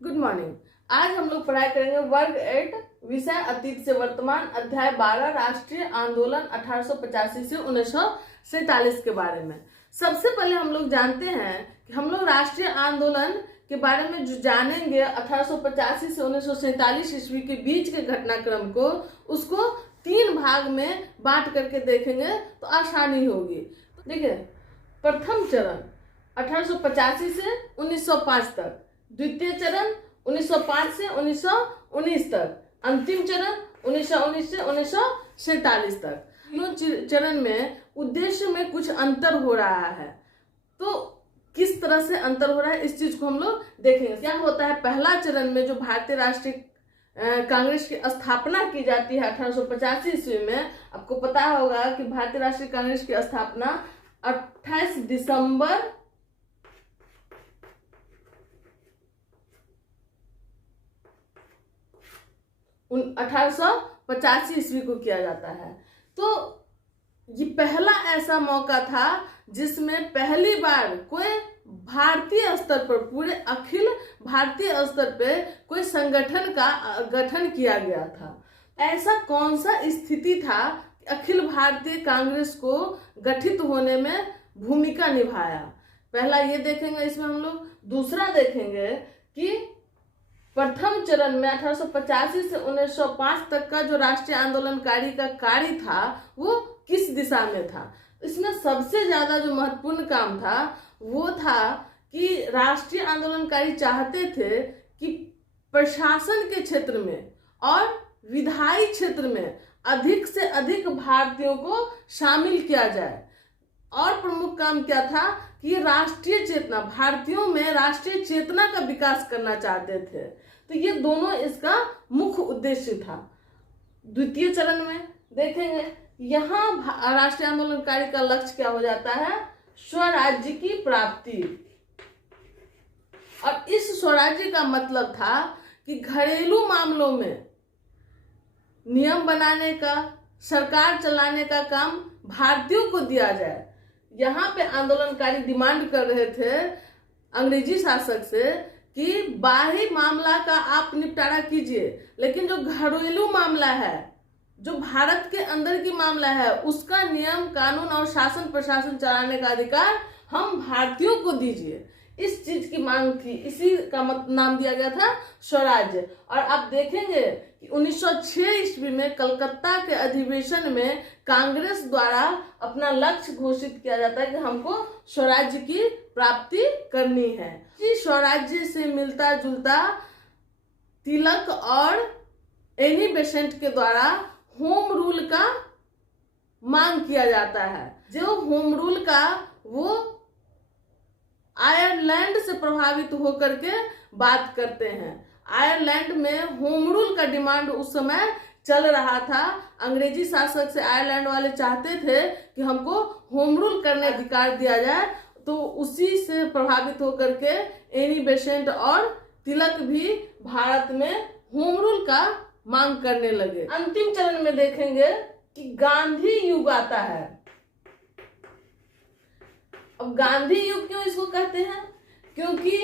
Good morning. आज हम लोग पढ़ाई करेंगे वर्ग 8 विषय अतीत से वर्तमान अध्याय 12 राष्ट्रीय आंदोलन 1885 से 1947 के बारे में। सबसे पहले हम लोग जानते हैं कि हम लोग राष्ट्रीय आंदोलन के बारे में जो जानेंगे 1885 से 1947 ईस्वी के बीच के घटनाक्रम को, उसको 3 भाग में बांट करके देखेंगे तो आसानी होगी। देखिए, प्रथम चरण 1885 से 1905 तक, द्वितीय चरण 1905 से 1919 तक, अंतिम चरण 1919 से 1947 तक। तीनों चरण में उद्देश्य में कुछ अंतर हो रहा है। तो किस तरह से अंतर हो रहा है इस चीज को हम लोग देखेंगे। क्या होता है, पहला चरण में जो भारतीय राष्ट्रीय कांग्रेस की स्थापना की जाती है 1885 ईस्वी में, आपको पता होगा कि भारतीय राष्ट्रीय कांग्रेस की स्थापना 28 दिसंबर 1885 ईस्वी को किया जाता है। तो ये पहला ऐसा मौका था जिसमें पहली बार कोई भारतीय स्तर पर, पूरे अखिल भारतीय स्तर पे कोई संगठन का गठन किया गया था। ऐसा कौन सा स्थिति था कि अखिल भारतीय कांग्रेस को गठित होने में भूमिका निभाया? पहला ये देखेंगे इसमें हम लोग। दूसरा देखेंगे कि प्रथम चरण में 1885 से 1905 तक का जो राष्ट्रीय आंदोलनकारी का कार्य था वो किस दिशा में था। इसमें सबसे ज्यादा जो महत्वपूर्ण काम था वो था कि राष्ट्रीय आंदोलनकारी चाहते थे कि प्रशासन के क्षेत्र में और विधायी क्षेत्र में अधिक से अधिक भारतीयों को शामिल किया जाए। और प्रमुख काम क्या था कि राष्ट्रीय चेतना, भारतीयों में राष्ट्रीय चेतना का विकास करना चाहते थे। तो ये दोनों इसका मुख्य उद्देश्य था। द्वितीय चरण में देखेंगे, यहाँ राष्ट्रीय आंदोलनकारी का लक्ष्य क्या हो जाता है? स्वराज्य की प्राप्ति। और इस स्वराज्य का मतलब था कि घरेलू मामलों में नियम बनाने का, सरकार चलाने का काम भारतीयों को दिया जाए। यहाँ पे आंदोलनकारी डिमांड कर रहे थे अंग्रेजी शासक से कि बाहरी मामला का आप निपटारा कीजिए, लेकिन जो घरेलू मामला है, जो भारत के अंदर की मामला है, उसका नियम कानून और शासन प्रशासन चलाने का अधिकार हम भारतीयों को दीजिए। इस चीज की मांग थी, इसी का नाम दिया गया था स्वराज्य। और आप देखेंगे कि 1906 ईस्वी में कलकत्ता के अधिवेशन में कांग्रेस द्वारा अपना लक्ष्य घोषित किया जाता है कि हमको स्वराज्य की प्राप्ति करनी है। इस स्वराज्य से मिलता जुलता तिलक और एनी बेसेंट के द्वारा होम रूल का मांग किया जाता है। जो होम रूल का वो आयरलैंड से प्रभावित होकर के बात करते हैं। आयरलैंड में होम रूल का डिमांड उस समय चल रहा था। अंग्रेजी शासक से आयरलैंड वाले चाहते थे कि हमको होम रूल करने का अधिकार दिया जाए। तो उसी से प्रभावित होकर के एनी बेसेंट और तिलक भी भारत में होम रूल का मांग करने लगे। अंतिम चरण में देखेंगे कि गांधी युग आता है। अब गांधी युग क्यों इसको कहते हैं? क्योंकि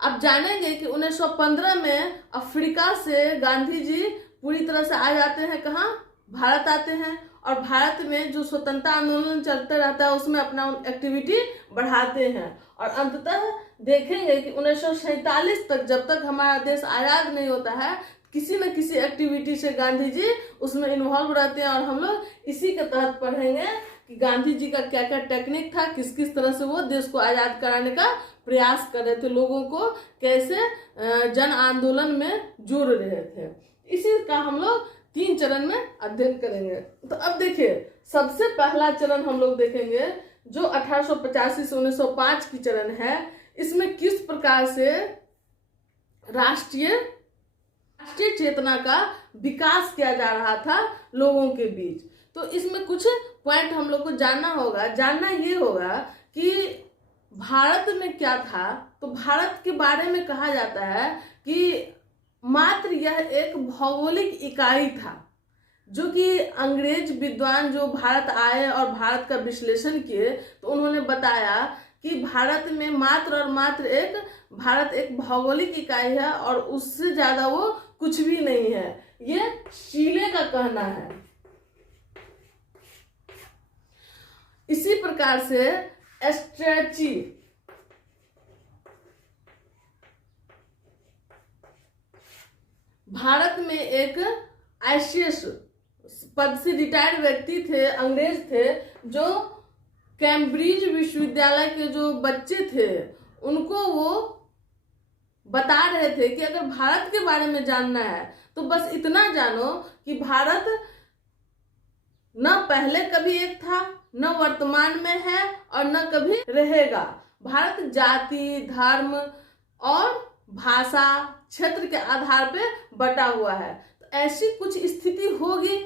आप जानेंगे कि 1915 में अफ्रीका से गांधी जी पूरी तरह से आ जाते हैं। कहाँ? भारत आते हैं। और भारत में जो स्वतंत्रता आंदोलन चलता रहता है उसमें अपना एक्टिविटी बढ़ाते हैं। और अंततः देखेंगे कि 1947 तक, जब तक हमारा देश आजाद नहीं होता है, किसी न किसी एक्टिविटी से गांधी जी उसमें इन्वॉल्व रहते हैं। और हम लोग इसी के तहत पढ़ेंगे कि गांधी जी का क्या क्या टेक्निक था, किस किस तरह से वो देश को आजाद कराने का प्रयास कर रहे थे, लोगों को कैसे जन आंदोलन में जोड़ रहे थे। इसी का हम लोग 3 चरण में अध्ययन करेंगे। तो अब देखिए, सबसे पहला चरण हम लोग देखेंगे जो 1885 से 1905 की चरण है। इसमें किस प्रकार से राष्ट्रीय चेतना का विकास किया जा रहा था लोगों के बीच। तो इसमें कुछ पॉइंट हम लोग को जानना होगा। जानना ये होगा कि भारत में क्या था। तो भारत के बारे में कहा जाता है कि मात्र यह एक भौगोलिक इकाई था, जो कि अंग्रेज विद्वान जो भारत आए और भारत का विश्लेषण किए तो उन्होंने बताया कि भारत में मात्र और मात्र भारत एक भौगोलिक इकाई है और उससे ज्यादा वो कुछ भी नहीं है। ये शीले का कहना है। इसी प्रकार से स्ट्रेची भारत में एक आईसीएस पद से रिटायर्ड व्यक्ति थे, अंग्रेज थे, जो कैम्ब्रिज विश्वविद्यालय के जो बच्चे थे उनको वो बता रहे थे कि अगर भारत के बारे में जानना है तो बस इतना जानो कि भारत न पहले कभी एक था, न वर्तमान में है और न कभी रहेगा। भारत जाति, धर्म और भाषा, क्षेत्र के आधार पे बटा हुआ है। तो ऐसी कुछ स्थिति होगी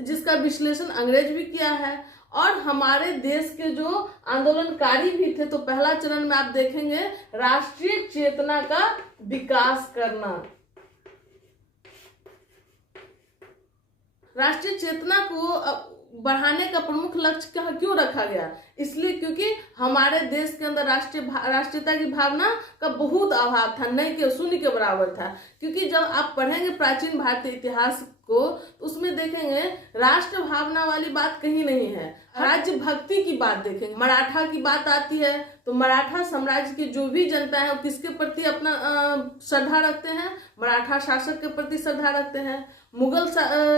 जिसका विश्लेषण अंग्रेज भी किया है और हमारे देश के जो आंदोलनकारी भी थे। तो पहला चरण में आप देखेंगे राष्ट्रीय चेतना का विकास करना। राष्ट्रीय चेतना को बढ़ाने का प्रमुख लक्ष्य क्यों रखा गया? इसलिए क्योंकि हमारे देश के अंदर राष्ट्रीयता की भावना का बहुत अभाव था, नहीं के शून्य के बराबर था। क्योंकि जब आप पढ़ेंगे प्राचीन भारतीय इतिहास को तो उसमें देखेंगे राष्ट्र भावना वाली बात कहीं नहीं है, राज्य भक्ति की बात देखेंगे। मराठा की बात आती है तो मराठा साम्राज्य की जो भी जनता है वो किसके प्रति अपना श्रद्धा रखते हैं? मराठा शासक के प्रति श्रद्धा रखते हैं। मुगल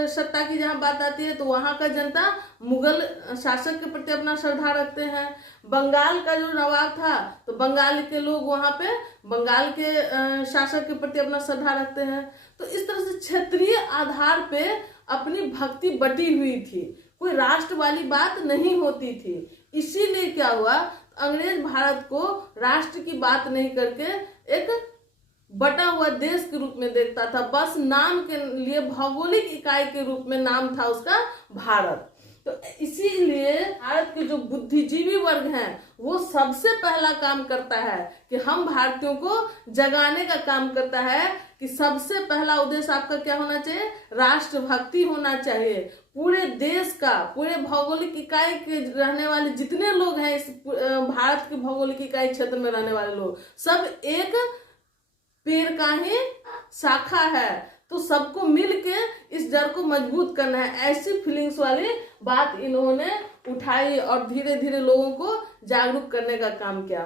सत्ता की जहाँ बात आती है तो वहाँ का जनता मुगल शासक के प्रति अपना श्रद्धा रखते हैं। बंगाल का जो नवाब था तो बंगाल के लोग वहाँ पे बंगाल के शासक के प्रति अपना श्रद्धा रखते हैं। तो इस तरह से क्षेत्रीय आधार पे अपनी भक्ति बटी हुई थी, कोई राष्ट्र वाली बात नहीं होती थी। इसीलिए क्या हुआ, अंग्रेज भारत को राष्ट्र की बात नहीं करके एक बटा हुआ देश के रूप में देखता था। बस नाम के लिए भौगोलिक इकाई के रूप में नाम था उसका भारत। तो इसीलिए भारत के जो बुद्धिजीवी वर्ग हैं वो सबसे पहला काम करता है कि हम भारतीयों को जगाने का काम करता है कि सबसे पहला उद्देश्य आपका क्या होना चाहिए? राष्ट्रभक्ति होना चाहिए। पूरे देश का, पूरे भौगोलिक इकाई के रहने वाले जितने लोग हैं, इस भारत के भौगोलिक इकाई क्षेत्र में रहने वाले लोग सब एक पेड़ का ही शाखा है। तो सबको मिलके इस जड़ को मजबूत करना है। ऐसी फीलिंग्स वाली बात इन्होंने उठाई और धीरे धीरे लोगों को जागरूक करने का काम किया।